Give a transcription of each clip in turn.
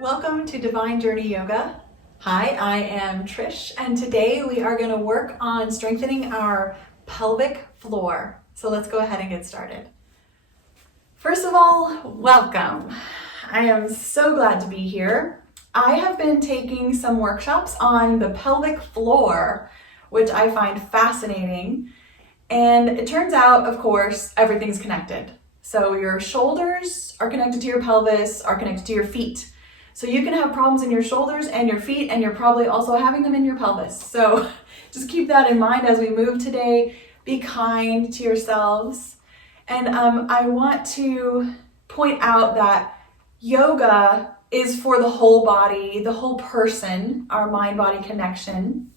Welcome to Divine Journey Yoga. Hi, I am Trish, and today we are going to work on strengthening our pelvic floor. So let's go ahead and get started. First of all, welcome. I am so glad to be here. I have been taking some workshops on the pelvic floor, which I find fascinating. And it turns out, of course, everything's connected. So your shoulders are connected to your pelvis, are connected to your feet. So you can have problems in your shoulders and your feet, and you're probably also having them in your pelvis. So just keep that in mind as we move today. Be kind to yourselves. And I want to point out that yoga is for the whole body, the whole person, our mind-body connection.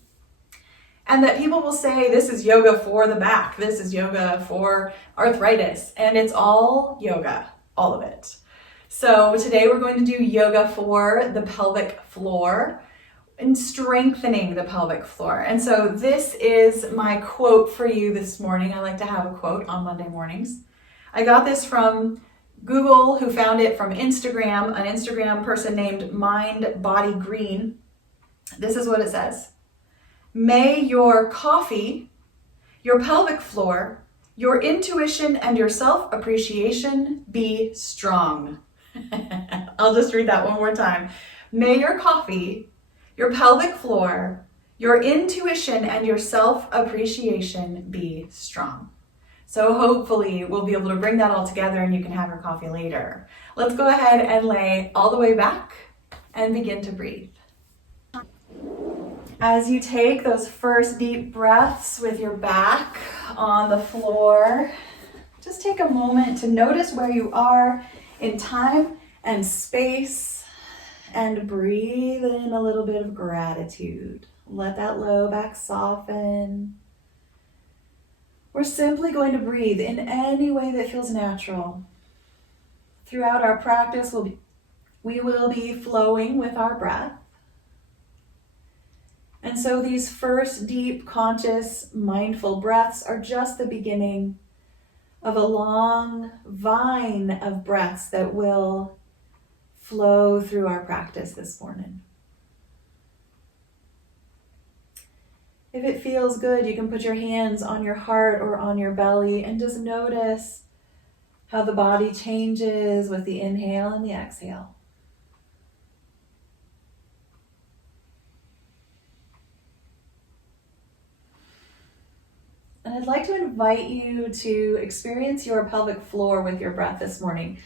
And that people will say, this is yoga for the back, this is yoga for arthritis, and it's all yoga, all of it. So today we're going to do yoga for the pelvic floor and strengthening the pelvic floor. And so this is my quote for you this morning. I like to have a quote on Monday mornings. I got this from Google, who found it from Instagram, an Instagram person named Mind Body Green. This is what it says. May your coffee, your pelvic floor, your intuition, and your self-appreciation be strong. I'll just read that one more time. May your coffee, your pelvic floor, your intuition, and your self-appreciation be strong. So hopefully we'll be able to bring that all together and you can have your coffee later. Let's go ahead and lay all the way back and begin to breathe. As you take those first deep breaths with your back on the floor, just take a moment to notice where you are in time and space and breathe in a little bit of gratitude. Let that low back soften. We're simply going to breathe in any way that feels natural. Throughout our practice, we will be flowing with our breath. And so these first deep, conscious, mindful breaths are just the beginning of a long vine of breaths that will flow through our practice this morning. If it feels good, you can put your hands on your heart or on your belly and just notice how the body changes with the inhale and the exhale. And I'd like to invite you to experience your pelvic floor with your breath this morning.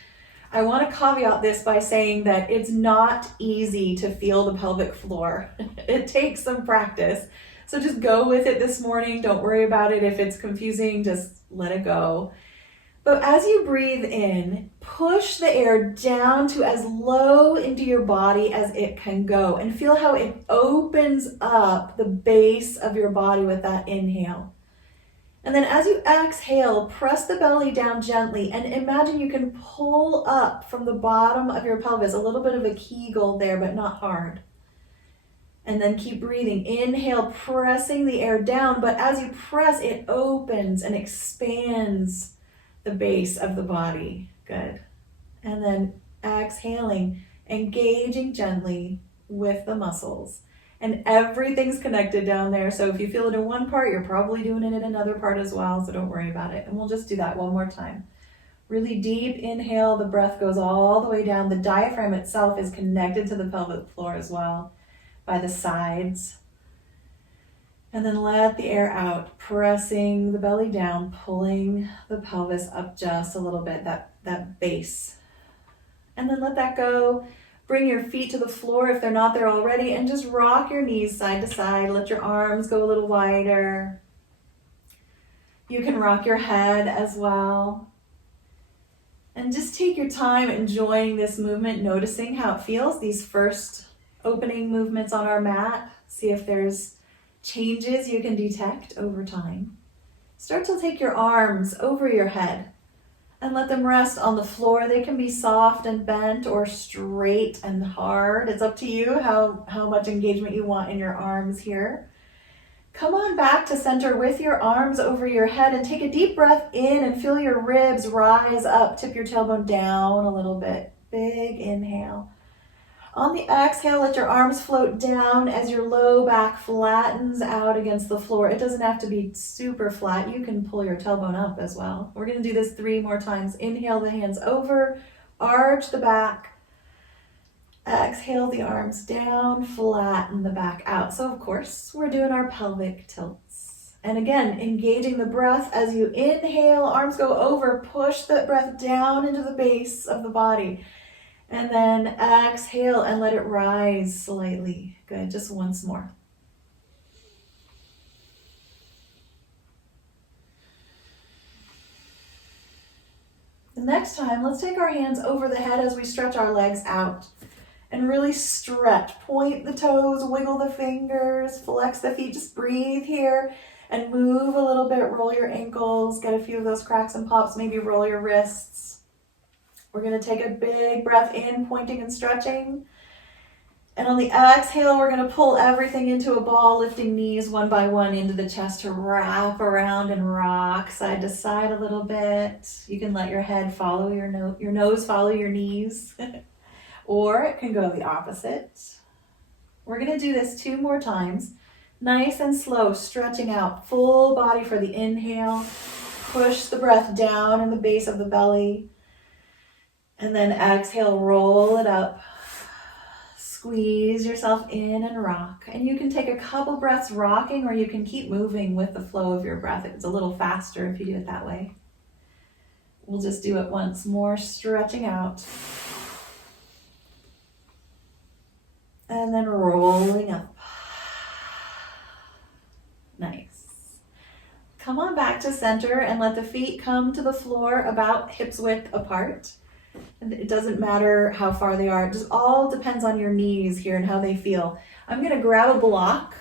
I want to caveat this by saying that it's not easy to feel the pelvic floor. It takes some practice. So just go with it this morning. Don't worry about it. If it's confusing, just let it go. But as you breathe in, push the air down to as low into your body as it can go and feel how it opens up the base of your body with that inhale. And then as you exhale, press the belly down gently and imagine you can pull up from the bottom of your pelvis, a little bit of a Kegel there, but not hard. And then keep breathing. Inhale, pressing the air down, but as you press, it opens and expands the base of the body. Good. And then exhaling, engaging gently with the muscles. And everything's connected down there. So if you feel it in one part, you're probably doing it in another part as well. So don't worry about it. And we'll just do that one more time. Really deep inhale. The breath goes all the way down. The diaphragm itself is connected to the pelvic floor as well by the sides. And then let the air out, pressing the belly down, pulling the pelvis up just a little bit, that base. And then let that go. Bring your feet to the floor if they're not there already, and just rock your knees side to side. Let your arms go a little wider. You can rock your head as well. And just take your time enjoying this movement, noticing how it feels, these first opening movements on our mat. See if there's changes you can detect over time. Start to take your arms over your head and let them rest on the floor. They can be soft and bent or straight and hard. It's up to you how much engagement you want in your arms here. Come on back to center with your arms over your head and take a deep breath in and feel your ribs rise up. Tip your tailbone down a little bit. Big inhale. On the exhale, let your arms float down as your low back flattens out against the floor. It doesn't have to be super flat. You can pull your tailbone up as well. We're going to do this 3 more times. Inhale the hands over, arch the back. Exhale the arms down, flatten the back out. So of course, we're doing our pelvic tilts. And again, engaging the breath as you inhale, arms go over, push the breath down into the base of the body. And then exhale and let it rise slightly. Good, just once more. The next time, let's take our hands over the head as we stretch our legs out. And really stretch. Point the toes, wiggle the fingers, flex the feet. Just breathe here and move a little bit. Roll your ankles, get a few of those cracks and pops. Maybe roll your wrists. We're going to take a big breath in, pointing and stretching. And on the exhale, we're going to pull everything into a ball, lifting knees one by one into the chest to wrap around and rock side to side a little bit. You can let your head follow your nose follow your knees. Or it can go the opposite. We're going to do this 2 more times. Nice and slow, stretching out. Full body for the inhale. Push the breath down in the base of the belly. And then exhale, roll it up. Squeeze yourself in and rock. And you can take a couple breaths rocking, or you can keep moving with the flow of your breath. It's a little faster if you do it that way. We'll just do it once more, stretching out. And then rolling up. Nice. Come on back to center and let the feet come to the floor about hips width apart. And it doesn't matter how far they are. It just all depends on your knees here and how they feel. I'm going to grab a block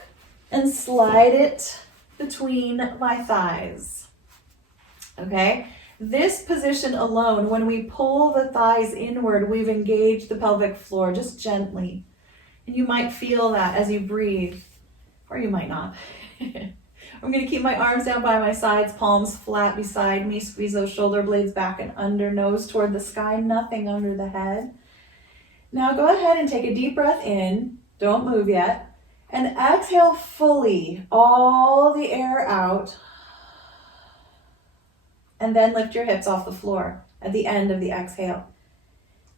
and slide it between my thighs. Okay? This position alone, when we pull the thighs inward, we've engaged the pelvic floor just gently. And you might feel that as you breathe, or you might not. I'm going to keep my arms down by my sides, palms flat beside me. Squeeze those shoulder blades back and under, nose toward the sky, nothing under the head. Now go ahead and take a deep breath in. Don't move yet. And exhale fully, all the air out. And then lift your hips off the floor at the end of the exhale.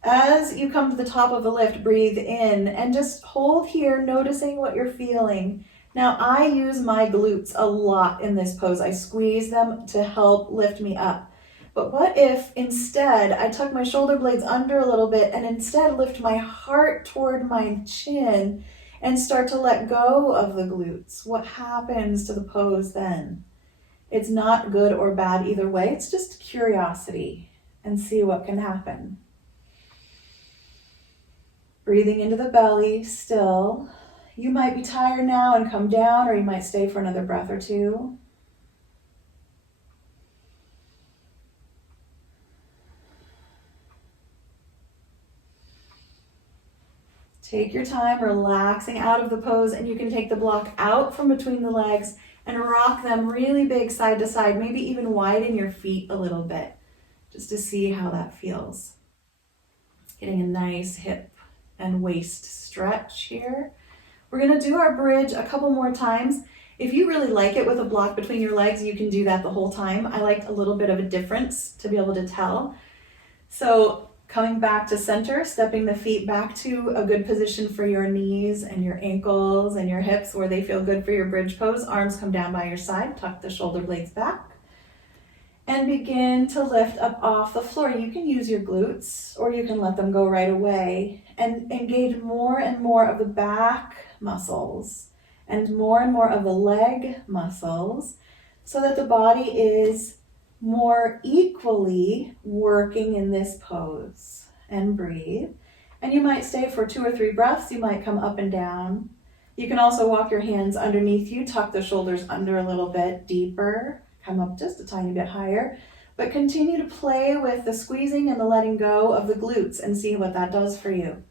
As you come to the top of the lift, breathe in and just hold here, noticing what you're feeling. Now, I use my glutes a lot in this pose. I squeeze them to help lift me up. But what if instead I tuck my shoulder blades under a little bit and instead lift my heart toward my chin and start to let go of the glutes? What happens to the pose then? It's not good or bad either way. It's just curiosity and see what can happen. Breathing into the belly still. You might be tired now and come down, or you might stay for another breath or 2. Take your time relaxing out of the pose, and you can take the block out from between the legs and rock them really big side to side, maybe even widen your feet a little bit, just to see how that feels. Getting a nice hip and waist stretch here. We're going to do our bridge a couple more times. If you really like it with a block between your legs, you can do that the whole time. I like a little bit of a difference to be able to tell. So coming back to center, stepping the feet back to a good position for your knees and your ankles and your hips where they feel good for your bridge pose. Arms come down by your side, tuck the shoulder blades back. And begin to lift up off the floor. You can use your glutes or you can let them go right away and engage more and more of the back muscles and more of the leg muscles so that the body is more equally working in this pose. And breathe. And you might stay for 2 or 3 breaths. You might come up and down. You can also walk your hands underneath you, tuck the shoulders under a little bit deeper. Come up just a tiny bit higher, but continue to play with the squeezing and the letting go of the glutes and see what that does for you.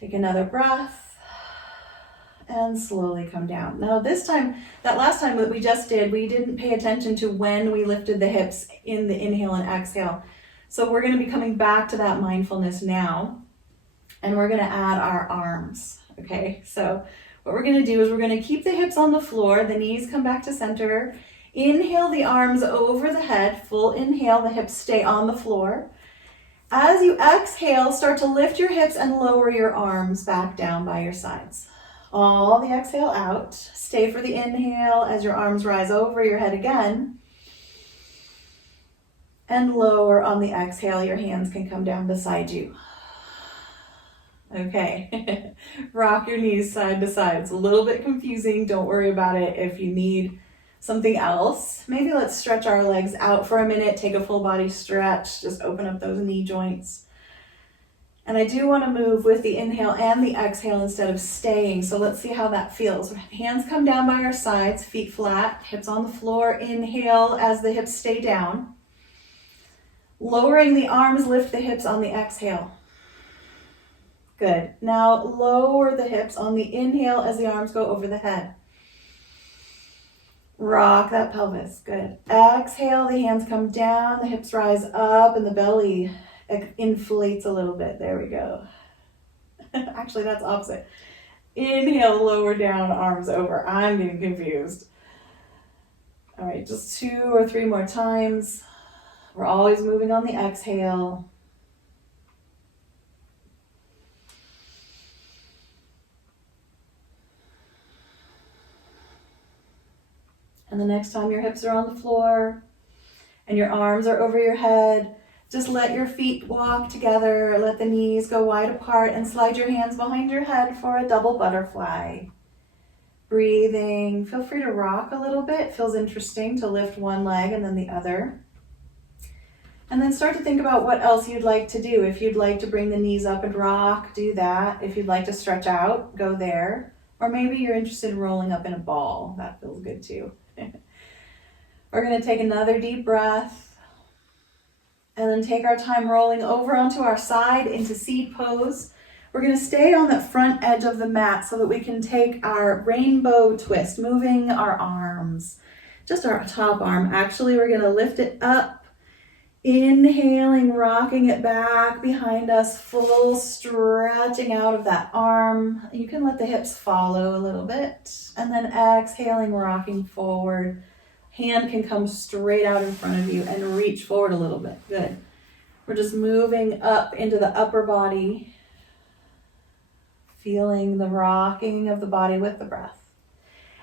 Take another breath and slowly come down. Now this time, that last time that we just did, we didn't pay attention to when we lifted the hips in the inhale and exhale. So we're going to be coming back to that mindfulness now. And we're gonna add our arms, okay? So what we're gonna do is we're gonna keep the hips on the floor, the knees come back to center. Inhale the arms over the head, full inhale, the hips stay on the floor. As you exhale, start to lift your hips and lower your arms back down by your sides. All the exhale out. Stay for the inhale as your arms rise over your head again. And lower on the exhale, your hands can come down beside you. Okay, rock your knees side to side. It's a little bit confusing. Don't worry about it. If you need something else, maybe let's stretch our legs out for a minute. Take a full body stretch. Just open up those knee joints. And I do want to move with the inhale and the exhale instead of staying. So let's see how that feels. Hands come down by our sides, feet flat, hips on the floor. Inhale as the hips stay down. Lowering the arms, lift the hips on the exhale. Good. Now lower the hips on the inhale as the arms go over the head. Rock that pelvis. Good. Exhale, the hands come down, the hips rise up, and the belly inflates a little bit. There we go. Actually, that's opposite. Inhale, lower down, arms over. I'm getting confused. All right, just 2 or 3 more times. We're always moving on the exhale. And the next time your hips are on the floor and your arms are over your head, just let your feet walk together, let the knees go wide apart, and slide your hands behind your head for a double butterfly. Breathing. Feel free to rock a little bit. It feels interesting to lift one leg and then the other. And then start to think about what else you'd like to do. If you'd like to bring the knees up and rock, do that. If you'd like to stretch out, go there. Or maybe you're interested in rolling up in a ball. That feels good too. We're going to take another deep breath and then take our time rolling over onto our side into seed pose. We're going to stay on the front edge of the mat so that we can take our rainbow twist, moving our arms, just our top arm. Actually, we're going to lift it up, inhaling, rocking it back behind us, full stretching out of that arm. You can let the hips follow a little bit, and then exhaling, rocking forward. Hand can come straight out in front of you and reach forward a little bit. Good. We're just moving up into the upper body, feeling the rocking of the body with the breath.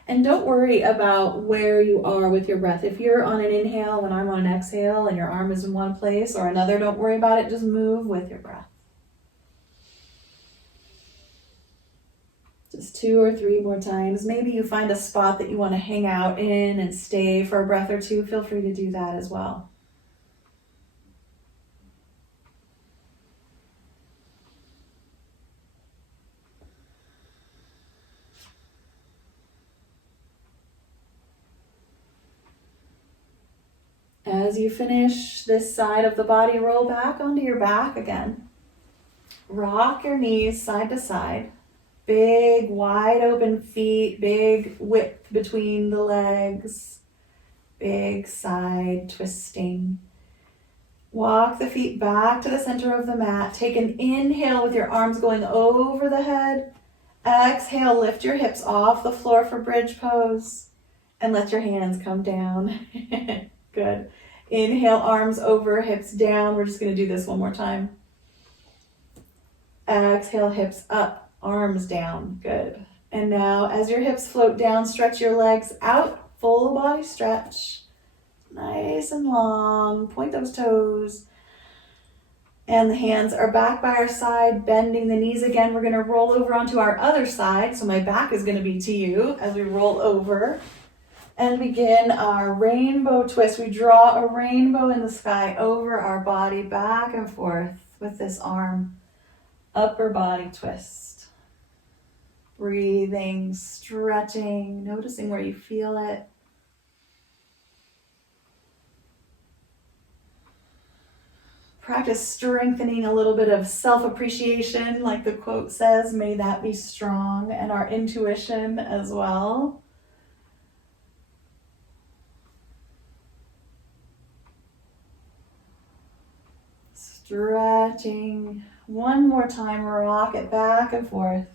And don't worry about where you are with your breath. If you're on an inhale when I'm on an exhale and your arm is in one place or another, don't worry about it. Just move with your breath. Just 2 or 3 more times. Maybe you find a spot that you want to hang out in and stay for a breath or two. Feel free to do that as well. As you finish this side of the body, roll back onto your back again. Rock your knees side to side. Big, wide open feet, big width between the legs. Big side twisting. Walk the feet back to the center of the mat. Take an inhale with your arms going over the head. Exhale, lift your hips off the floor for bridge pose. And let your hands come down. Good. Inhale, arms over, hips down. We're just going to do this one more time. Exhale, hips up, arms down. Good. And now as your hips float down, stretch your legs out. Full body stretch. Nice and long. Point those toes. And the hands are back by our side, bending the knees again. We're going to roll over onto our other side. So my back is going to be to you as we roll over. And begin our rainbow twist. We draw a rainbow in the sky over our body, back and forth with this arm. Upper body twist. Breathing, stretching, noticing where you feel it. Practice strengthening a little bit of self-appreciation, like the quote says, may that be strong, and our intuition as well. Stretching. One more time, rock it back and forth.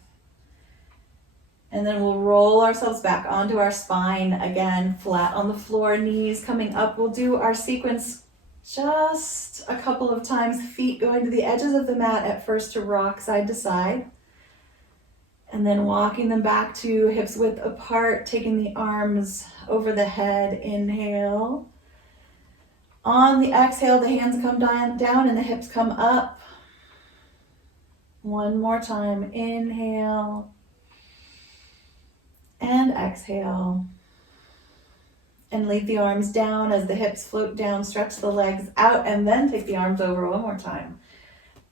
And then we'll roll ourselves back onto our spine. Again, flat on the floor, knees coming up. We'll do our sequence just a couple of times. Feet going to the edges of the mat at first to rock side to side. And then walking them back to hips width apart, taking the arms over the head. Inhale. On the exhale, the hands come down and the hips come up. One more time. Inhale. And exhale. And leave the arms down as the hips float down. Stretch the legs out and then take the arms over one more time.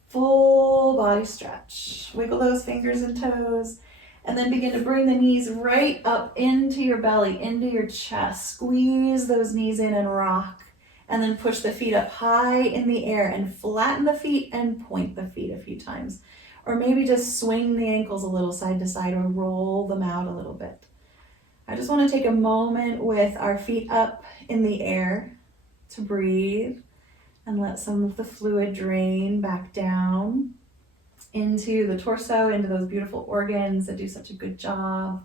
Full body stretch. Wiggle those fingers and toes. And then begin to bring the knees right up into your belly, into your chest. Squeeze those knees in and rock. And then push the feet up high in the air and flatten the feet and point the feet a few times. Or maybe just swing the ankles a little side to side or roll them out a little bit. I just want to take a moment with our feet up in the air to breathe and let some of the fluid drain back down into the torso, into those beautiful organs that do such a good job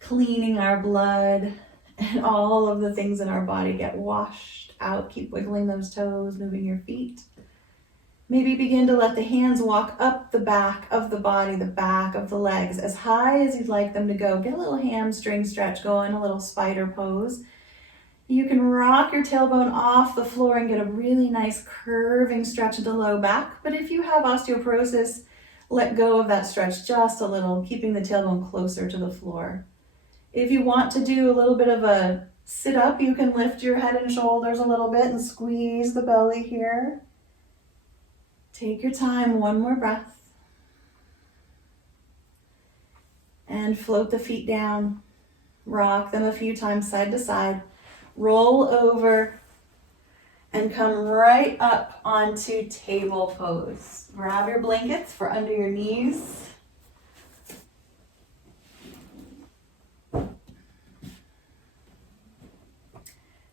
cleaning our blood, and all of the things in our body get washed out. Keep wiggling those toes, moving your feet. Maybe begin to let the hands walk up the back of the body, the back of the legs, as high as you'd like them to go. Get a little hamstring stretch going, a little spider pose. You can rock your tailbone off the floor and get a really nice curving stretch of the low back. But if you have osteoporosis, let go of that stretch just a little, keeping the tailbone closer to the floor. If you want to do a little bit of a sit up, you can lift your head and shoulders a little bit and squeeze the belly here. Take your time, one more breath. And float the feet down. Rock them a few times side to side. Roll over and come right up onto table pose. Grab your blankets for under your knees.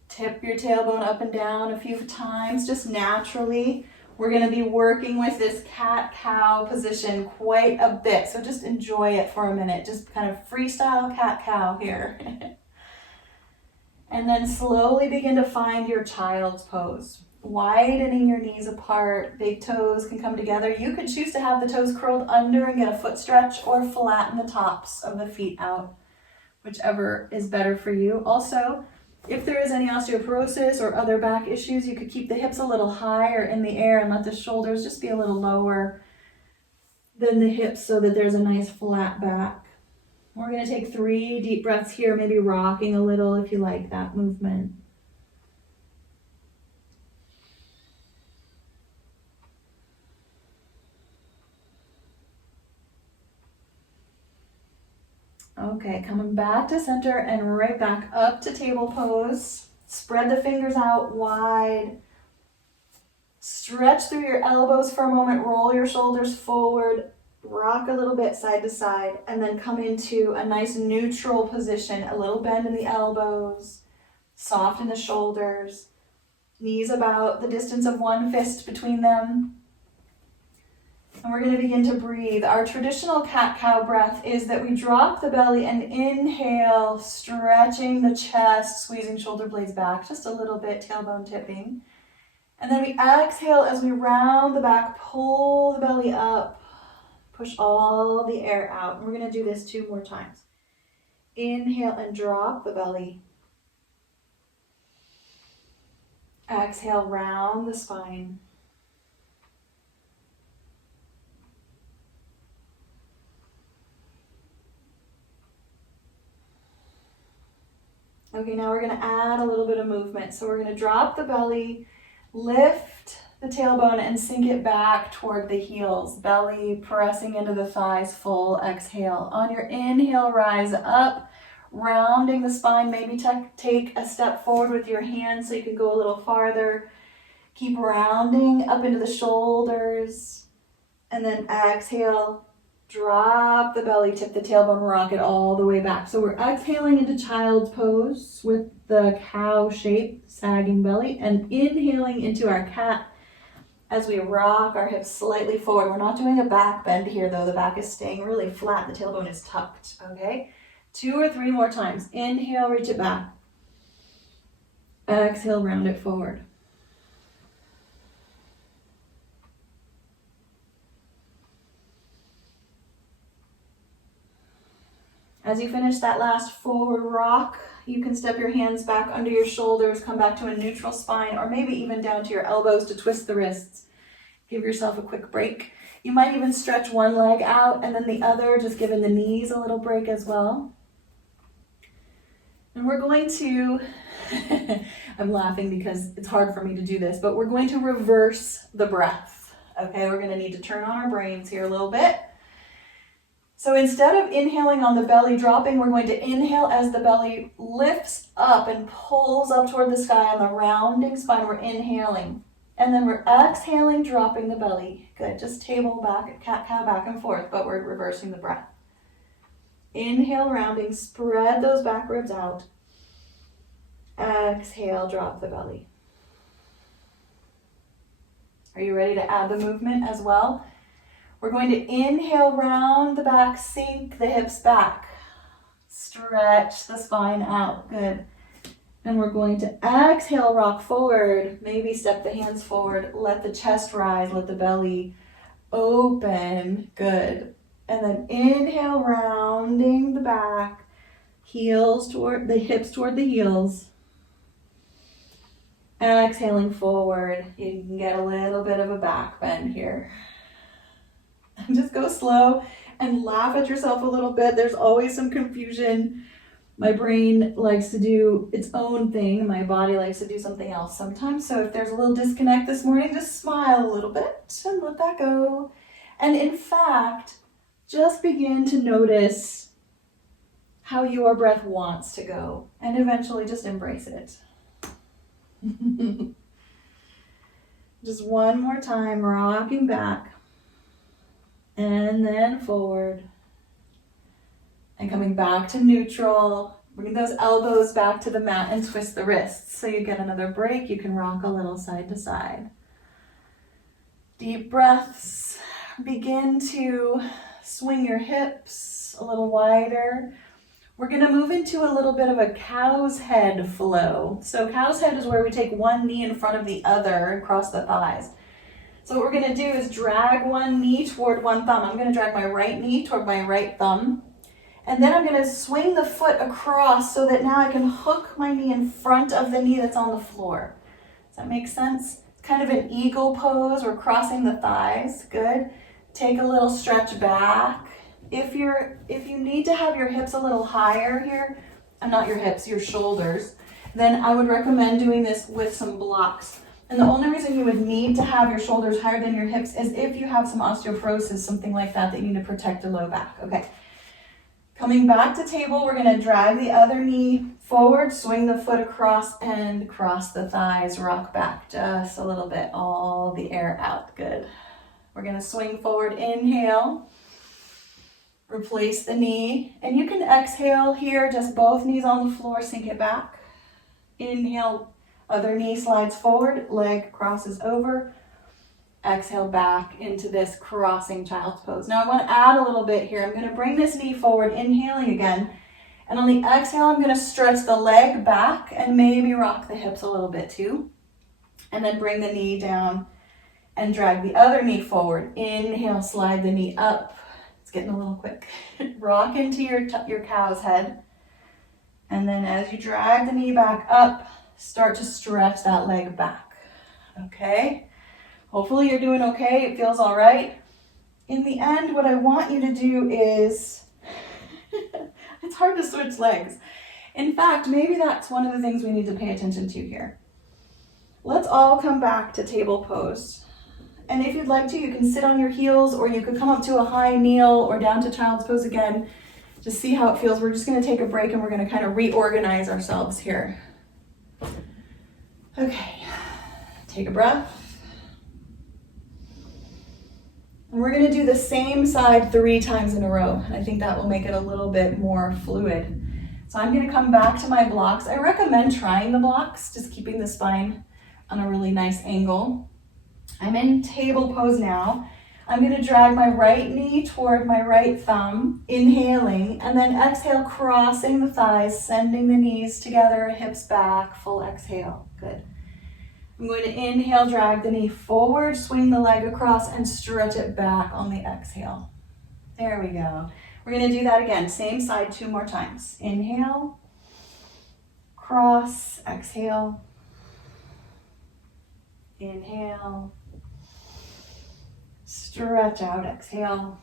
Tip your tailbone up and down a few times, just naturally. We're going to be working with this cat-cow position quite a bit, so just enjoy it for a minute. Just kind of freestyle cat-cow here. And then slowly begin to find your child's pose. Widening your knees apart, big toes can come together. You could choose to have the toes curled under and get a foot stretch, or flatten the tops of the feet out, whichever is better for you. Also, if there is any osteoporosis or other back issues, you could keep the hips a little higher in the air and let the shoulders just be a little lower than the hips so that there's a nice flat back. We're going to take 3 deep breaths here, maybe rocking a little if you like that movement. Okay, coming back to center and right back up to table pose. Spread the fingers out wide. Stretch through your elbows for a moment. Roll your shoulders forward. Rock a little bit side to side. And then come into a nice neutral position. A little bend in the elbows. Soft in the shoulders. Knees about the distance of one fist between them. And we're going to begin to breathe. Our traditional cat-cow breath is that we drop the belly and inhale, stretching the chest, squeezing shoulder blades back just a little bit, tailbone tipping. And then we exhale as we round the back, pull the belly up, push all the air out. And we're going to do this 2 more times. Inhale and drop the belly. Exhale, round the spine. Okay, now we're going to add a little bit of movement. So we're going to drop the belly, lift the tailbone, and sink it back toward the heels. Belly pressing into the thighs, full exhale. On your inhale, rise up, rounding the spine. Maybe take a step forward with your hands so you can go a little farther. Keep rounding up into the shoulders. And then exhale. Drop the belly, tip the tailbone, rock it all the way back. So we're exhaling into child's pose with the cow shape, sagging belly, and inhaling into our cat as we rock our hips slightly forward. We're not doing a back bend here though. The back is staying really flat. The tailbone is tucked, okay? 2 or 3 more times. Inhale, reach it back. Exhale, round it forward. As you finish that last forward rock, you can step your hands back under your shoulders, come back to a neutral spine, or maybe even down to your elbows to twist the wrists. Give yourself a quick break. You might even stretch one leg out and then the other, just giving the knees a little break as well. And we're going to, I'm laughing because it's hard for me to do this, but we're going to reverse the breath. Okay, we're going to need to turn on our brains here a little bit. So instead of inhaling on the belly dropping, we're going to inhale as the belly lifts up and pulls up toward the sky on the rounding spine. We're inhaling. And then we're exhaling, dropping the belly. Good. Just table back, cat-cow back and forth, but we're reversing the breath. Inhale, rounding. Spread those back ribs out. Exhale, drop the belly. Are you ready to add the movement as well? We're going to inhale, round the back, sink the hips back. Stretch the spine out. Good. And we're going to exhale, rock forward. Maybe step the hands forward. Let the chest rise. Let the belly open. Good. And then inhale, rounding the back. Heels toward the hips toward the heels. Exhaling forward. You can get a little bit of a back bend here. Just go slow and laugh at yourself a little bit. There's always some confusion. My brain likes to do its own thing. My body likes to do something else sometimes. So if there's a little disconnect this morning, just smile a little bit and let that go. And in fact, just begin to notice how your breath wants to go and eventually just embrace it. Just one more time, rocking back. And then forward. And coming back to neutral. Bring those elbows back to the mat and twist the wrists. So you get another break. You can rock a little side to side. Deep breaths. Begin to swing your hips a little wider. We're going to move into a little bit of a cow's head flow. So cow's head is where we take one knee in front of the other across the thighs. So what we're going to do is drag one knee toward one thumb. I'm going to drag my right knee toward my right thumb. And then I'm going to swing the foot across so that now I can hook my knee in front of the knee that's on the floor. Does that make sense? It's kind of an eagle pose. We're crossing the thighs. Good. Take a little stretch back. If you need to have your hips a little higher here, not your hips, your shoulders, then I would recommend doing this with some blocks. And the only reason you would need to have your shoulders higher than your hips is if you have some osteoporosis, something like that you need to protect the low back. Okay. Coming back to table, we're going to drag the other knee forward, swing the foot across, and cross the thighs, rock back just a little bit, all the air out. Good. We're going to swing forward, inhale, replace the knee, and you can exhale here, just both knees on the floor, sink it back. Inhale, other knee slides forward, leg crosses over. Exhale back into this crossing child's pose. Now I want to add a little bit here. I'm going to bring this knee forward, inhaling again. And on the exhale, I'm going to stretch the leg back and maybe rock the hips a little bit too. And then bring the knee down and drag the other knee forward. Inhale, slide the knee up. It's getting a little quick. Rock into your cow's head. And then as you drag the knee back up, start to stretch that leg back. Okay? Hopefully you're doing okay. It feels all right. In the end, what I want you to do is, it's hard to switch legs. In fact, maybe that's one of the things we need to pay attention to here. Let's all come back to table pose. And if you'd like to, you can sit on your heels, or you could come up to a high kneel or down to child's pose again. Just see how it feels. We're just going to take a break and we're going to kind of reorganize ourselves here. Okay, take a breath. And we're going to do the same side 3 times in a row. I think that will make it a little bit more fluid. So I'm going to come back to my blocks. I recommend trying the blocks, just keeping the spine on a really nice angle. I'm in table pose now. I'm going to drag my right knee toward my right thumb, inhaling, and then exhale, crossing the thighs, sending the knees together, hips back, full exhale. Good. I'm going to inhale, drag the knee forward, swing the leg across, and stretch it back on the exhale. There we go. We're going to do that again, same side 2 more times. Inhale, cross, exhale, inhale, stretch out, exhale.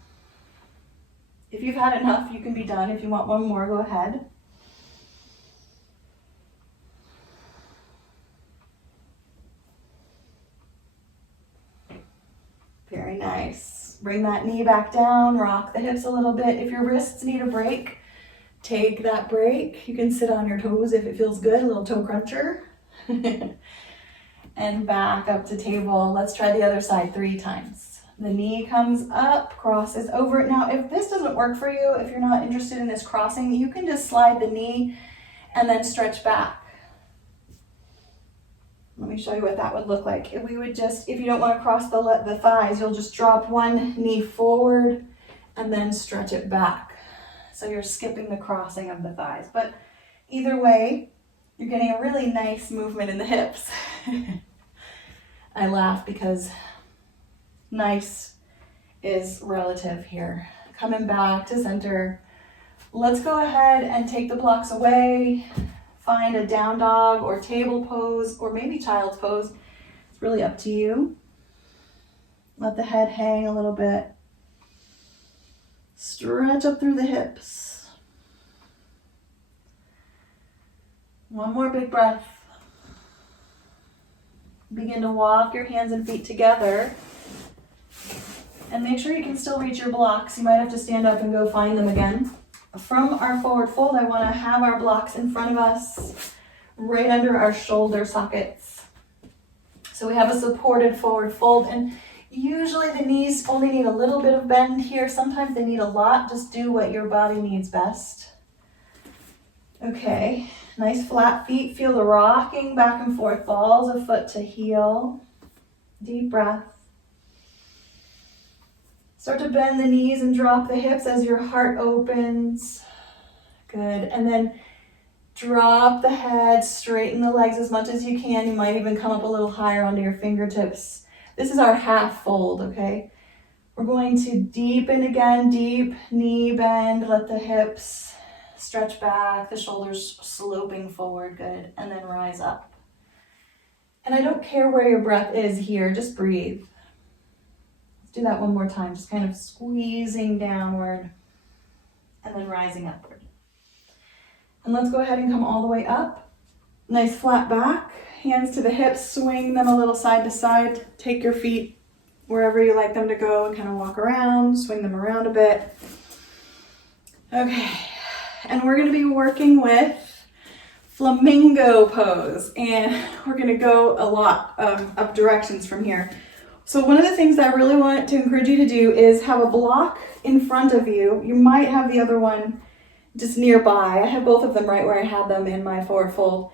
If you've had enough, you can be done. If you want one more, go ahead. Very nice. Bring that knee back down, rock the hips a little bit. If your wrists need a break, take that break. You can sit on your toes if it feels good, a little toe cruncher. And back up to table. Let's try the other side 3 times. The knee comes up, crosses over. Now, if this doesn't work for you, if you're not interested in this crossing, you can just slide the knee and then stretch back. Let me show you what that would look like. If you don't want to cross the thighs, you'll just drop one knee forward and then stretch it back. So you're skipping the crossing of the thighs. But either way, you're getting a really nice movement in the hips. I laugh because nice is relative here. Coming back to center. Let's go ahead and take the blocks away. Find a down dog or table pose or maybe child's pose. It's really up to you. Let the head hang a little bit. Stretch up through the hips. One more big breath. Begin to walk your hands and feet together. And make sure you can still reach your blocks. You might have to stand up and go find them again. From our forward fold, I want to have our blocks in front of us, right under our shoulder sockets. So we have a supported forward fold, and usually the knees only need a little bit of bend here. Sometimes they need a lot. Just do what your body needs best. Okay, nice flat feet. Feel the rocking back and forth, balls of foot to heel. Deep breath. Start to bend the knees and drop the hips as your heart opens. Good. And then drop the head, straighten the legs as much as you can. You might even come up a little higher onto your fingertips. This is our half fold, okay? We're going to deepen again, deep knee bend. Let the hips stretch back, the shoulders sloping forward. Good. And then rise up. And I don't care where your breath is here, just breathe. Do that one more time, just kind of squeezing downward and then rising upward. And let's go ahead and come all the way up. Nice flat back, hands to the hips, swing them a little side to side. Take your feet wherever you like them to go and kind of walk around, swing them around a bit. Okay, and we're going to be working with Flamingo Pose, and we're going to go a lot of directions from here. So one of the things that I really want to encourage you to do is have a block in front of you. You might have the other one just nearby. I have both of them right where I had them in my forward fold.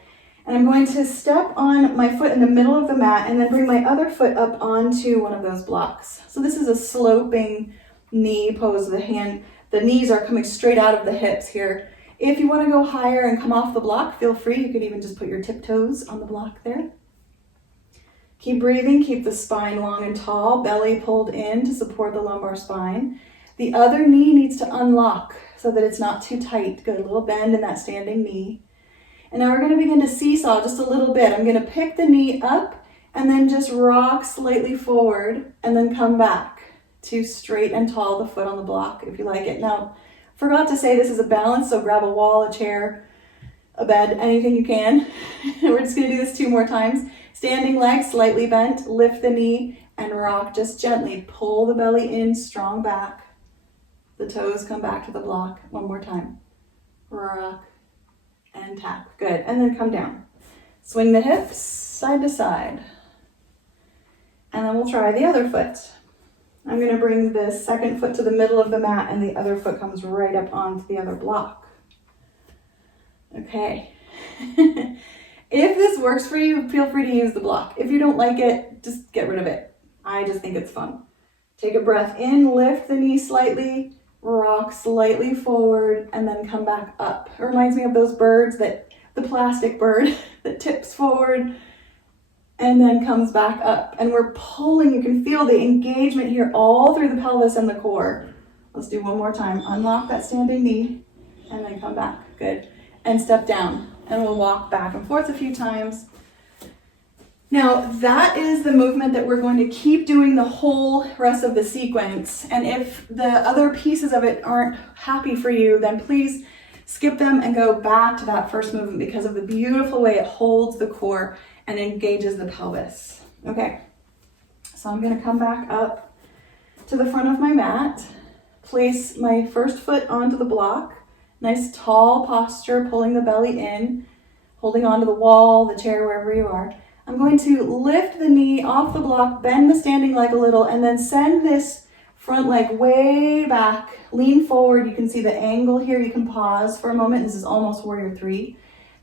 And I'm going to step on my foot in the middle of the mat and then bring my other foot up onto one of those blocks. So this is a sloping knee pose. The knees are coming straight out of the hips here. If you want to go higher and come off the block, feel free. You could even just put your tiptoes on the block there. Keep breathing, keep the spine long and tall, belly pulled in to support the lumbar spine. The other knee needs to unlock so that it's not too tight. Good, a little bend in that standing knee. And now we're going to begin to seesaw just a little bit. I'm going to pick the knee up and then just rock slightly forward and then come back to straight and tall, the foot on the block if you like it. Now, forgot to say this is a balance, so grab a wall, a chair, a bed, anything you can. We're just going to do this 2 more times. Standing leg slightly bent, lift the knee and rock just gently. Pull the belly in, strong back. The toes come back to the block. 1 more time. Rock and tap. Good. And then come down. Swing the hips side to side. And then we'll try the other foot. I'm going to bring the second foot to the middle of the mat and the other foot comes right up onto the other block. Okay. If this works for you, feel free to use the block. If you don't like it, just get rid of it. I just think it's fun. Take a breath in, lift the knee slightly, rock slightly forward, and then come back up. It reminds me of those birds, the plastic bird that tips forward and then comes back up. And we're pulling, you can feel the engagement here all through the pelvis and the core. Let's do one more time. Unlock that standing knee and then come back. Good. And step down. And we'll walk back and forth a few times. Now, that is the movement that we're going to keep doing the whole rest of the sequence. And if the other pieces of it aren't happy for you, then please skip them and go back to that first movement because of the beautiful way it holds the core and engages the pelvis. Okay, so I'm going to come back up to the front of my mat, place my first foot onto the block, nice tall posture, pulling the belly in, holding onto the wall, the chair, wherever you are. I'm going to lift the knee off the block, bend the standing leg a little, and then send this front leg way back, lean forward. You can see the angle here. You can pause for a moment. This is almost warrior three.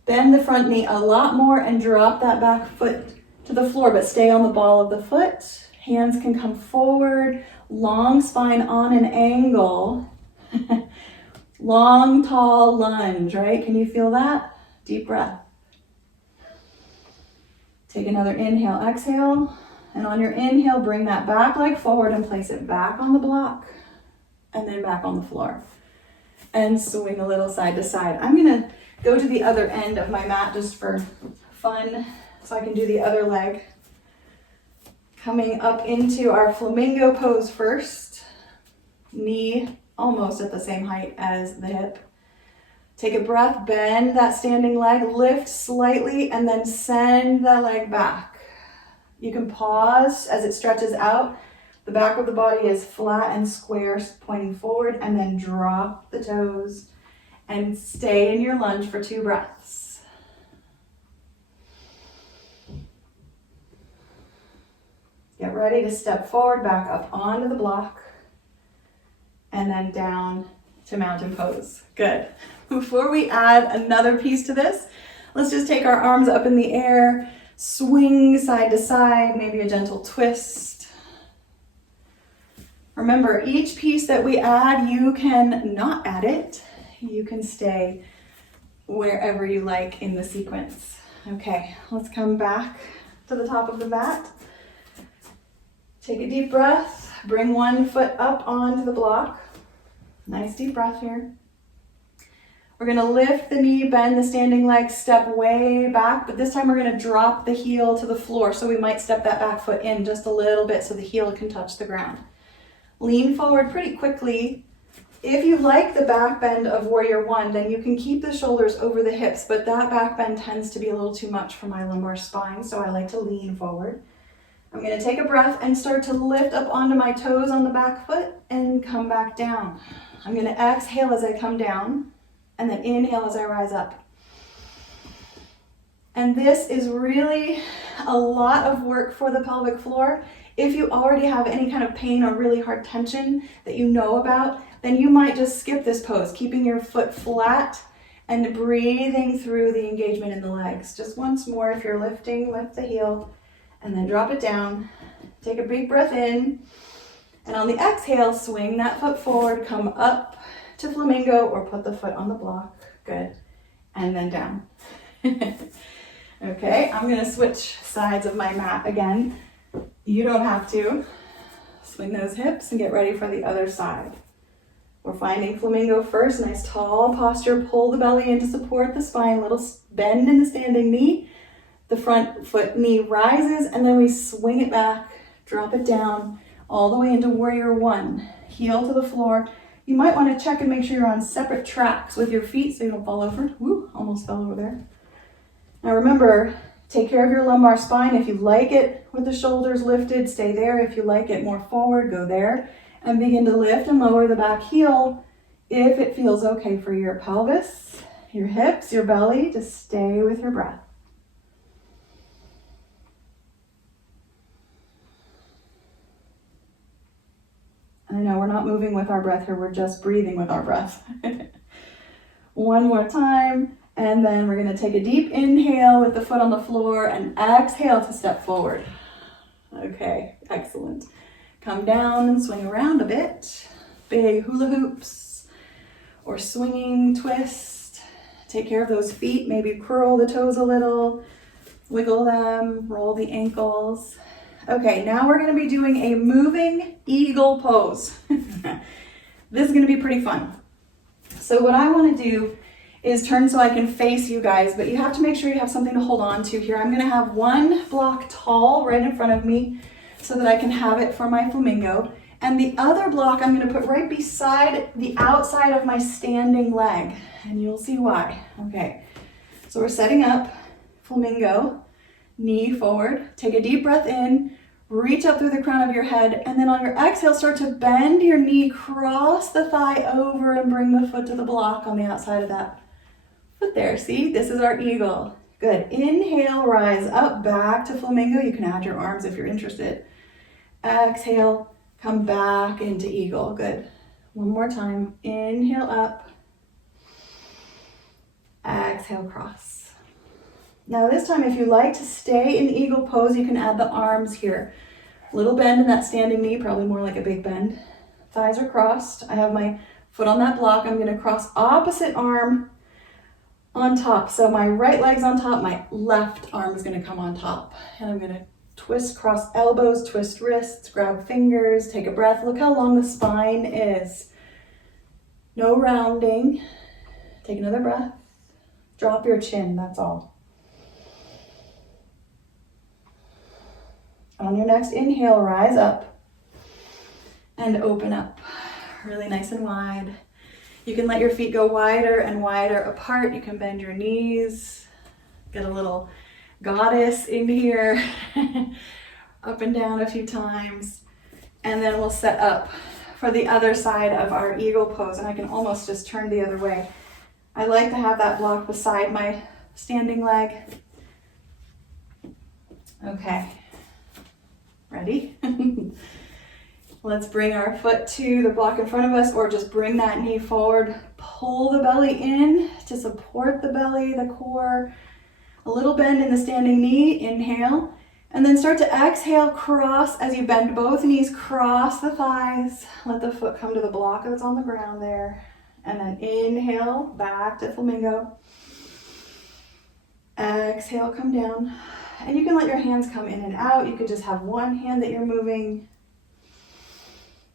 Bend the front knee a lot more and drop that back foot to the floor, but stay on the ball of the foot. Hands can come forward, long spine on an angle. Long, tall lunge, right? Can you feel that? Deep breath. Take another inhale, exhale, and on your inhale, bring that back leg forward and place it back on the block, and then back on the floor. And swing a little side to side. I'm gonna go to the other end of my mat just for fun, so I can do the other leg. Coming up into our Flamingo Pose first. Knee almost at the same height as the hip. Take a breath, bend that standing leg, lift slightly, and then send the leg back. You can pause as it stretches out. The back of the body is flat and square, pointing forward, and then drop the toes and stay in your lunge for 2 breaths. Get ready to step forward, back up onto the block, and then down to mountain pose. Good. Before we add another piece to this, let's just take our arms up in the air, swing side to side, maybe a gentle twist. Remember, each piece that we add, you can not add it. You can stay wherever you like in the sequence. Okay, let's come back to the top of the mat. Take a deep breath, bring one foot up onto the block. Nice deep breath here. We're gonna lift the knee, bend the standing leg, step way back, but this time we're gonna drop the heel to the floor. So we might step that back foot in just a little bit so the heel can touch the ground. Lean forward pretty quickly. If you like the back bend of warrior one, then you can keep the shoulders over the hips, but that back bend tends to be a little too much for my lumbar spine, so I like to lean forward. I'm gonna take a breath and start to lift up onto my toes on the back foot and come back down. I'm gonna exhale as I come down and then inhale as I rise up. And this is really a lot of work for the pelvic floor. If you already have any kind of pain or really hard tension that you know about, then you might just skip this pose, keeping your foot flat and breathing through the engagement in the legs. Just once more, if you're lifting, lift the heel and then drop it down. Take a big breath in. And on the exhale, swing that foot forward, come up to flamingo or put the foot on the block. Good. And then down. Okay, I'm gonna switch sides of my mat again. You don't have to. Swing those hips and get ready for the other side. We're finding flamingo first, nice tall posture. Pull the belly in to support the spine, little bend in the standing knee. The front foot knee rises and then we swing it back, drop it down, all the way into warrior one. Heel to the floor. You might want to check and make sure you're on separate tracks with your feet so you don't fall over. Woo, almost fell over there. Now remember, take care of your lumbar spine. If you like it with the shoulders lifted, stay there. If you like it more forward, go there. And begin to lift and lower the back heel if it feels okay for your pelvis, your hips, your belly. Just stay with your breath. I know we're not moving with our breath here, we're just breathing with our breath. One more time, and then we're gonna take a deep inhale with the foot on the floor and exhale to step forward. Okay, excellent. Come down and swing around a bit. Big hula hoops or swinging twist. Take care of those feet. Maybe curl the toes a little, wiggle them, roll the ankles. Okay, now we're going to be doing a moving eagle pose. This is going to be pretty fun. So what I want to do is turn so I can face you guys, but you have to make sure you have something to hold on to here. I'm going to have one block tall right in front of me so that I can have it for my flamingo. And the other block I'm going to put right beside the outside of my standing leg. And you'll see why. Okay, so we're setting up flamingo, knee forward. Take a deep breath in, reach up through the crown of your head, and then on your exhale, start to bend your knee, cross the thigh over and bring the foot to the block on the outside of that foot there. See, this is our eagle. Good. Inhale, rise up, back to flamingo. You can add your arms if you're interested. Exhale, come back into eagle. Good. One more time. Inhale up. Exhale, cross. Now this time, if you like to stay in eagle pose, you can add the arms here. Little bend in that standing knee, probably more like a big bend. Thighs are crossed. I have my foot on that block. I'm going to cross opposite arm on top. So my right leg's on top, my left arm is going to come on top. And I'm going to twist, cross elbows, twist wrists, grab fingers, take a breath. Look how long the spine is. No rounding. Take another breath. Drop your chin, that's all. On your next inhale, rise up and open up. Really nice and wide. You can let your feet go wider and wider apart. You can bend your knees. Get a little goddess in here. Up and down a few times. And then we'll set up for the other side of our eagle pose. And I can almost just turn the other way. I like to have that block beside my standing leg. Okay. Ready? Let's bring our foot to the block in front of us, or just bring that knee forward. Pull the belly in to support the belly, the core. A little bend in the standing knee, inhale. And then start to exhale, cross as you bend both knees, cross the thighs. Let the foot come to the block that's on the ground there. And then inhale, back to flamingo. Exhale, come down. And you can let your hands come in and out. You could just have one hand that you're moving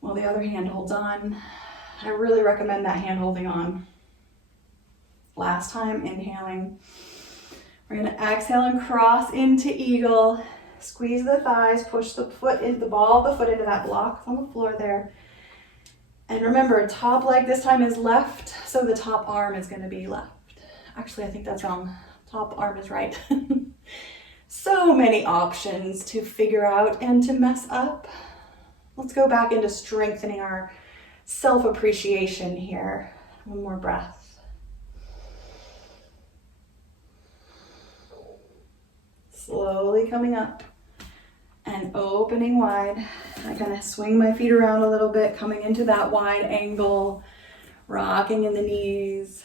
while the other hand holds on. I really recommend that hand holding on. Last time, inhaling. We're going to exhale and cross into eagle. Squeeze the thighs, push the foot into the ball of the foot into that block on the floor there. And remember, top leg this time is left, so the top arm is going to be left. Actually, I think that's wrong. Top arm is right. So many options to figure out and to mess up. Let's go back into strengthening our self-appreciation here. One more breath. Slowly coming up and opening wide. I kind of swing my feet around a little bit, coming into that wide angle, rocking in the knees.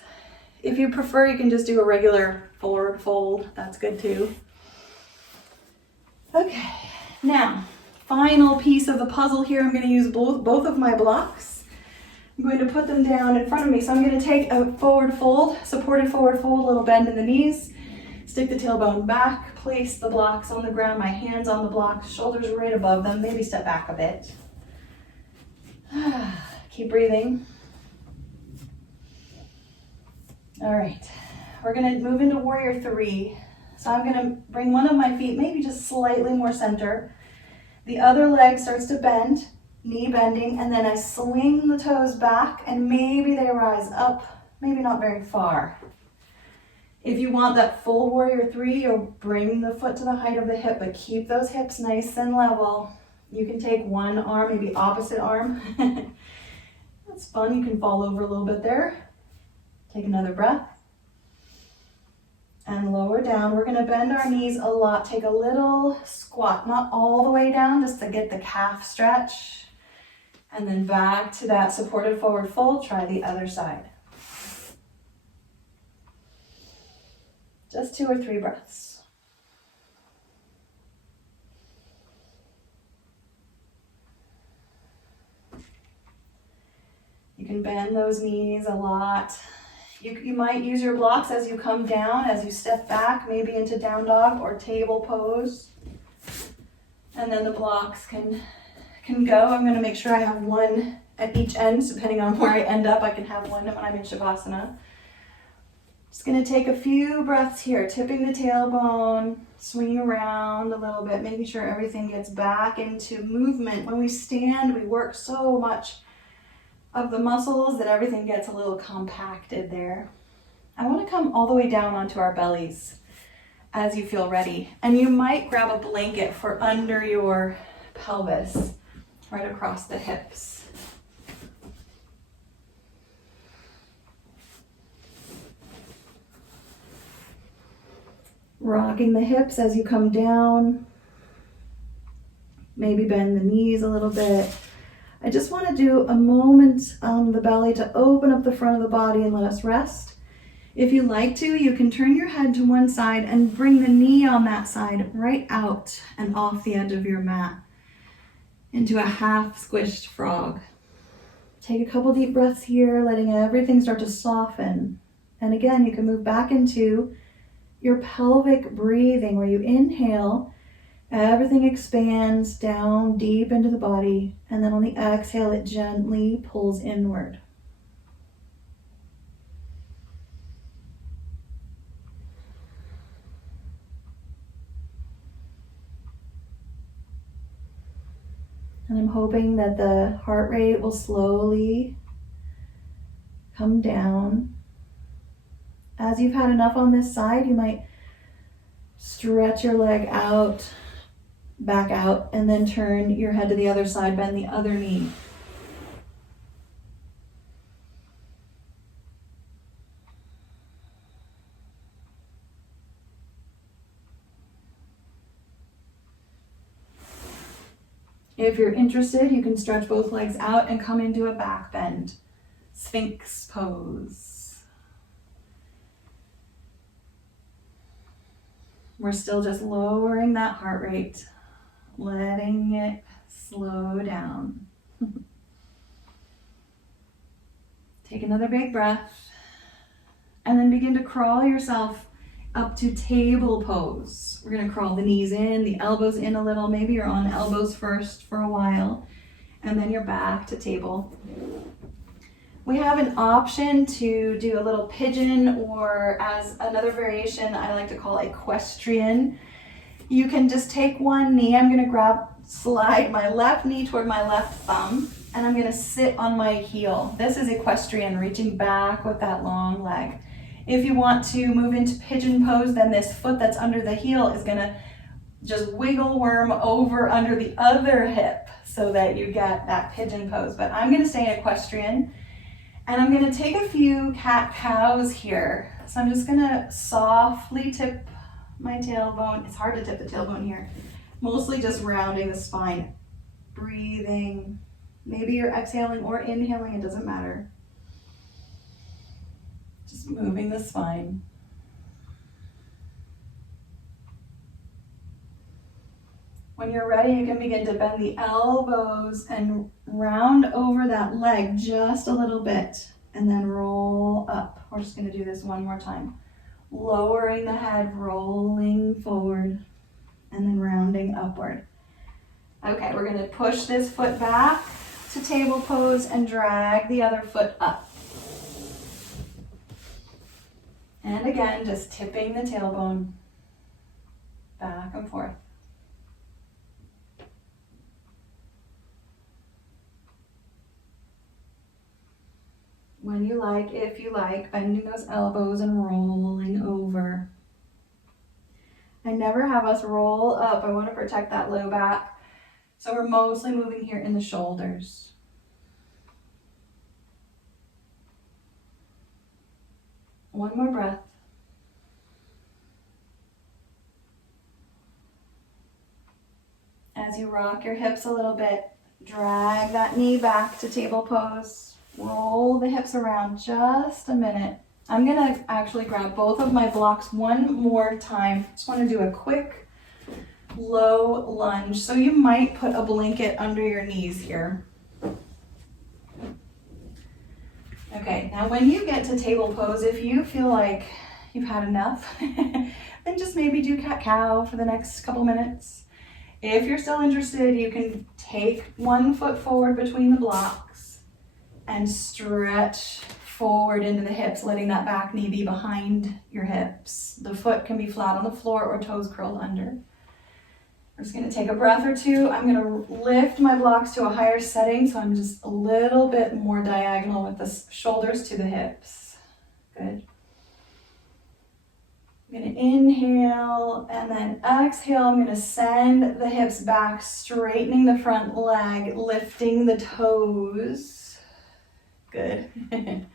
If you prefer, you can just do a regular forward fold. That's good too. Okay, now, final piece of the puzzle here. I'm going to use both of my blocks. I'm going to put them down in front of me. So I'm going to take a forward fold, supported forward fold, little bend in the knees. Stick the tailbone back, place the blocks on the ground, my hands on the blocks, shoulders right above them, maybe step back a bit. Keep breathing. All right, we're going to move into warrior three. So I'm going to bring one of my feet maybe just slightly more center. The other leg starts to bend, knee bending, and then I swing the toes back and maybe they rise up, maybe not very far. If you want that full warrior three, you'll bring the foot to the height of the hip, but keep those hips nice and level. You can take one arm, maybe opposite arm. That's fun, you can fall over a little bit there. Take another breath. And lower down. We're going to bend our knees a lot. Take a little squat, not all the way down, just to get the calf stretch. And then back to that supported forward fold. Try the other side. Just 2 or 3 breaths. can bend those knees a lot. You might use your blocks as you come down, as you step back, maybe into down dog or table pose. And then the blocks can go. I'm going to make sure I have one at each end, depending on where I end up. I can have one when I'm in Savasana. Just going to take a few breaths here, tipping the tailbone, swinging around a little bit, making sure everything gets back into movement. When we stand, we work so much of the muscles that everything gets a little compacted there. I want to come all the way down onto our bellies as you feel ready. And you might grab a blanket for under your pelvis, right across the hips. Rocking the hips as you come down. Maybe bend the knees a little bit. I just want to do a moment on the belly to open up the front of the body and let us rest. If you like to, you can turn your head to one side and bring the knee on that side right out and off the edge of your mat into a half squished frog. Take a couple deep breaths here, letting everything start to soften. And again, you can move back into your pelvic breathing where you inhale, everything expands down deep into the body, and then on the exhale, it gently pulls inward. And I'm hoping that the heart rate will slowly come down. As you've had enough on this side, you might stretch your leg out, back out, and then turn your head to the other side, bend the other knee. If you're interested, you can stretch both legs out and come into a back bend. Sphinx pose. We're still just lowering that heart rate, letting it slow down. Take another big breath, and then begin to crawl yourself up to table pose. We're going to crawl the knees in, the elbows in a little. Maybe you're on elbows first for a while, and then you're back to table. We have an option to do a little pigeon, or as another variation I like to call equestrian. You can just take one knee. I'm going to slide my left knee toward my left thumb, and I'm going to sit on my heel. This is equestrian, reaching back with that long leg. If you want to move into pigeon pose, then this foot that's under the heel is going to just wiggle worm over under the other hip so that you get that pigeon pose. But I'm going to stay in equestrian, and I'm going to take a few cat-cows here. So I'm just going to softly tip my tailbone. It's hard to tip the tailbone here. Mostly just rounding the spine. Breathing. Maybe you're exhaling or inhaling, it doesn't matter. Just moving the spine. When you're ready, you can begin to bend the elbows and round over that leg just a little bit, and then roll up. We're just going to do this one more time. Lowering the head, rolling forward, and then rounding upward. Okay, we're going to push this foot back to table pose and drag the other foot up. And again, just tipping the tailbone back and forth. When you like, if you like, bending those elbows and rolling over. I never have us roll up. I want to protect that low back. So we're mostly moving here in the shoulders. One more breath. As you rock your hips a little bit, drag that knee back to table pose. Roll the hips around just a minute. I'm going to actually grab both of my blocks one more time. Just want to do a quick low lunge. So you might put a blanket under your knees here. Okay, now when you get to table pose, if you feel like you've had enough, then just maybe do cat-cow for the next couple minutes. If you're still interested, you can take one foot forward between the blocks and stretch forward into the hips, letting that back knee be behind your hips. The foot can be flat on the floor or toes curled under. We're just gonna take a breath or two. I'm gonna lift my blocks to a higher setting, so I'm just a little bit more diagonal with the shoulders to the hips. Good. I'm gonna inhale and then exhale. I'm gonna send the hips back, straightening the front leg, lifting the toes. Good. And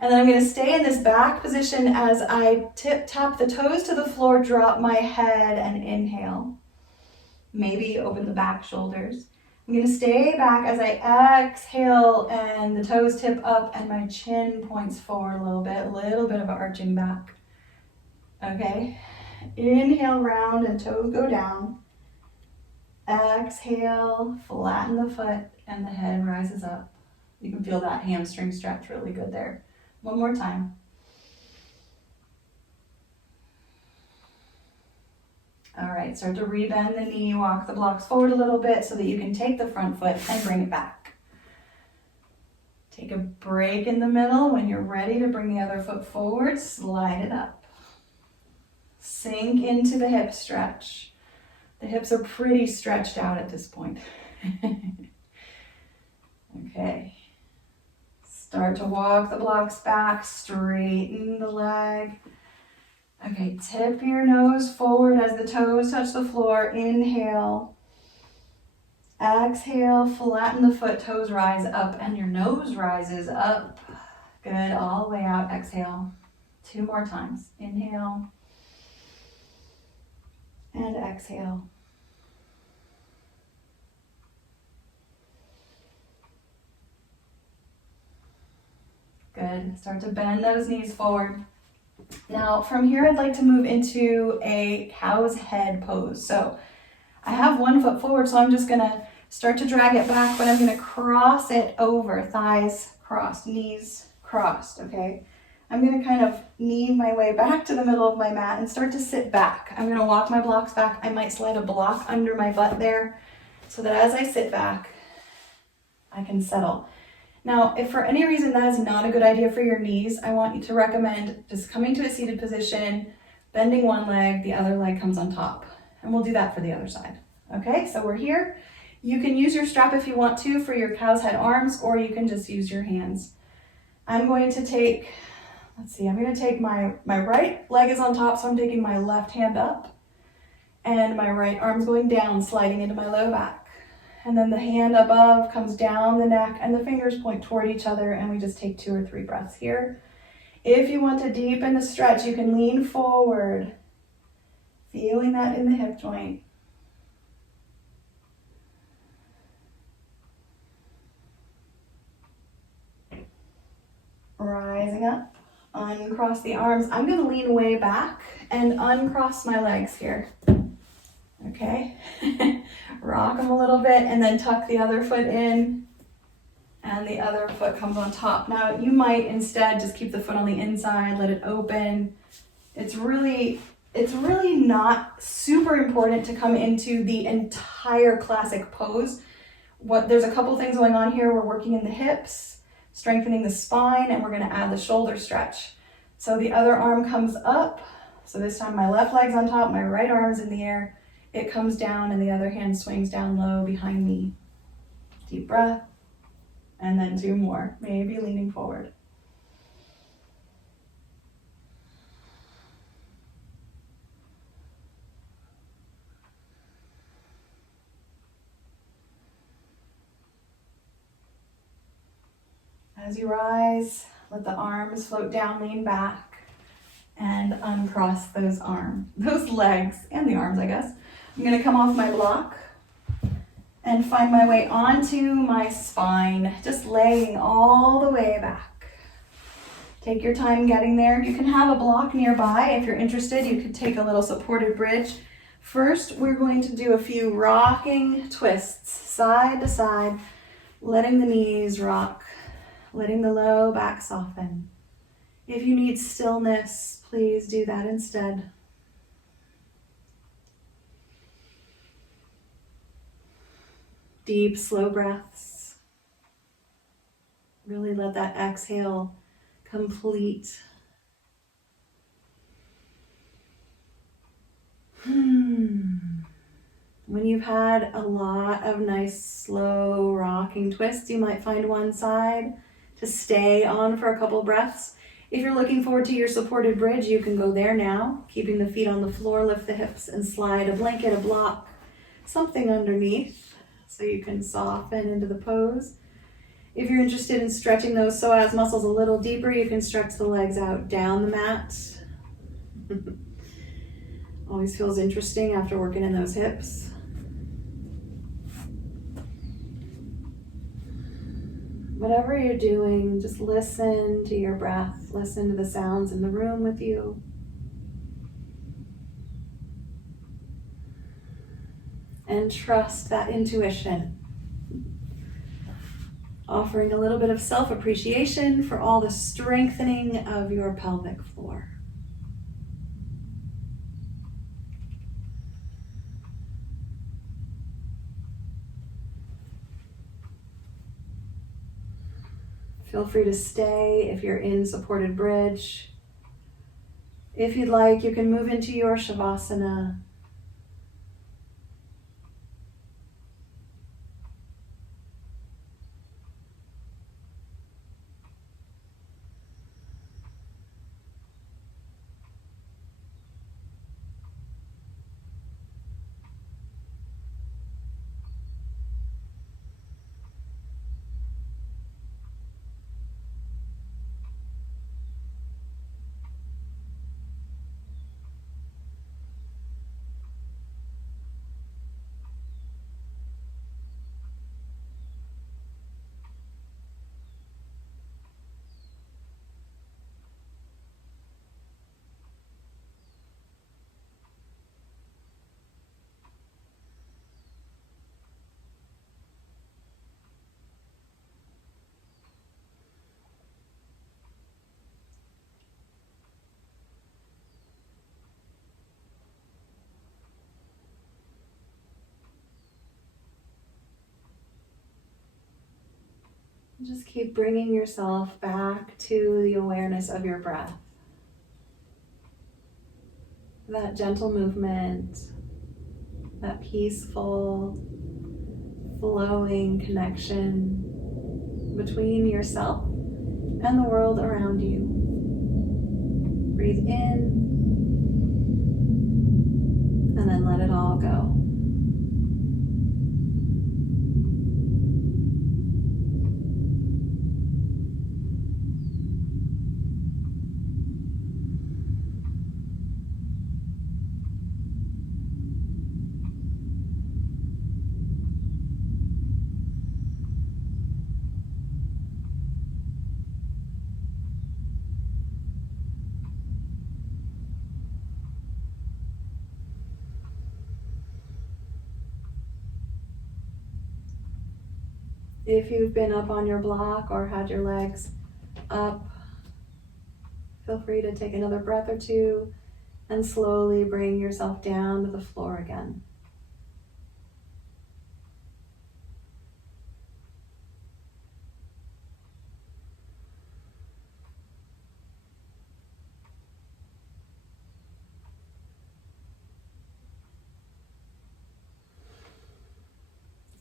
then I'm going to stay in this back position as I tap the toes to the floor, drop my head and inhale. Maybe open the back shoulders. I'm going to stay back as I exhale and the toes tip up and my chin points forward a little bit of arching back. Okay. Inhale, round and toes go down. Exhale, flatten the foot and the head rises up. You can feel that hamstring stretch really good there. One more time. All right, start to rebend the knee, walk the blocks forward a little bit so that you can take the front foot and bring it back. Take a break in the middle. When you're ready to bring the other foot forward, slide it up. Sink into the hip stretch. The hips are pretty stretched out at this point. Okay. Start to walk the blocks back, straighten the leg. Okay, tip your nose forward as the toes touch the floor. Inhale. Exhale, flatten the foot, toes rise up, and your nose rises up. Good, all the way out. Exhale. 2 more times. Inhale. And exhale. Good. Start to bend those knees forward. Now from here, I'd like to move into a cow's head pose. So I have 1 foot forward, so I'm just gonna start to drag it back, but I'm gonna cross it over, thighs crossed, knees crossed, okay? I'm gonna kind of knee my way back to the middle of my mat and start to sit back. I'm gonna walk my blocks back. I might slide a block under my butt there so that as I sit back, I can settle. Now, if for any reason that is not a good idea for your knees, I want you to recommend just coming to a seated position, bending one leg, the other leg comes on top. And we'll do that for the other side. Okay, so we're here. You can use your strap if you want to for your cow's head arms, or you can just use your hands. I'm going to take, I'm going to take my right leg is on top, so I'm taking my left hand up, and my right arm's going down, sliding into my low back. And then the hand above comes down the neck and the fingers point toward each other, and we just take 2 or 3 breaths here. If you want to deepen the stretch, you can lean forward, feeling that in the hip joint. Rising up, uncross the arms. I'm going to lean way back and uncross my legs here. Okay, rock them a little bit and then tuck the other foot in and the other foot comes on top. Now you might instead just keep the foot on the inside, let it open. It's really not super important to come into the entire classic pose. There's a couple things going on here. We're working in the hips, strengthening the spine, and we're going to add the shoulder stretch. So the other arm comes up. So this time my left leg's on top, my right arm's in the air. It comes down and the other hand swings down low behind me. Deep breath. And then 2 more, maybe leaning forward. As you rise, let the arms float down, lean back, and uncross those legs, and the arms, I guess. I'm going to come off my block and find my way onto my spine, just laying all the way back. Take your time getting there. You can have a block nearby. If you're interested, you could take a little supported bridge. First, we're going to do a few rocking twists, side to side, letting the knees rock, letting the low back soften. If you need stillness, please do that instead. Deep, slow breaths. Really let that exhale complete. When you've had a lot of nice, slow rocking twists, you might find one side to stay on for a couple breaths. If you're looking forward to your supported bridge, you can go there now, keeping the feet on the floor, lift the hips, and slide a blanket, a block, something underneath so you can soften into the pose. If you're interested in stretching those psoas muscles a little deeper, you can stretch the legs out down the mat. Always feels interesting after working in those hips. Whatever you're doing, just listen to your breath. Listen to the sounds in the room with you. And trust that intuition. Offering a little bit of self-appreciation for all the strengthening of your pelvic floor. Feel free to stay if you're in supported bridge. If you'd like, you can move into your Savasana. Just keep bringing yourself back to the awareness of your breath. That gentle movement, that peaceful, flowing connection between yourself and the world around you. Breathe in and then let it all go. If you've been up on your block or had your legs up, feel free to take another breath or two and slowly bring yourself down to the floor again.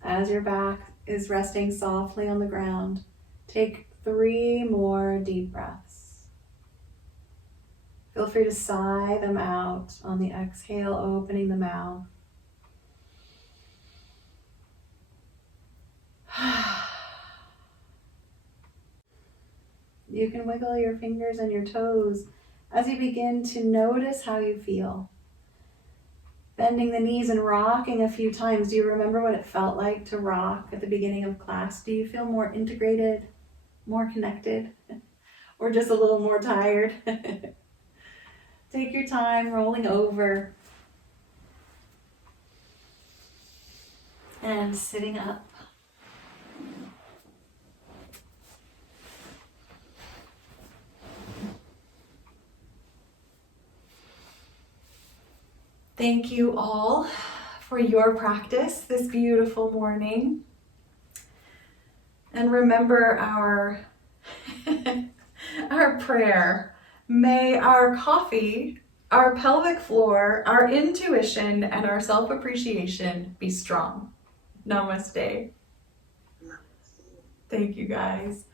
As your back is resting softly on the ground, take 3 more deep breaths. Feel free to sigh them out on the exhale, opening the mouth. You can wiggle your fingers and your toes as you begin to notice how you feel. Bending the knees and rocking a few times. Do you remember what it felt like to rock at the beginning of class? Do you feel more integrated, more connected, or just a little more tired? Take your time rolling over and sitting up. Thank you all for your practice this beautiful morning. And remember our, our prayer. May our coffee, our pelvic floor, our intuition, and our self-appreciation be strong. Namaste. Thank you, guys.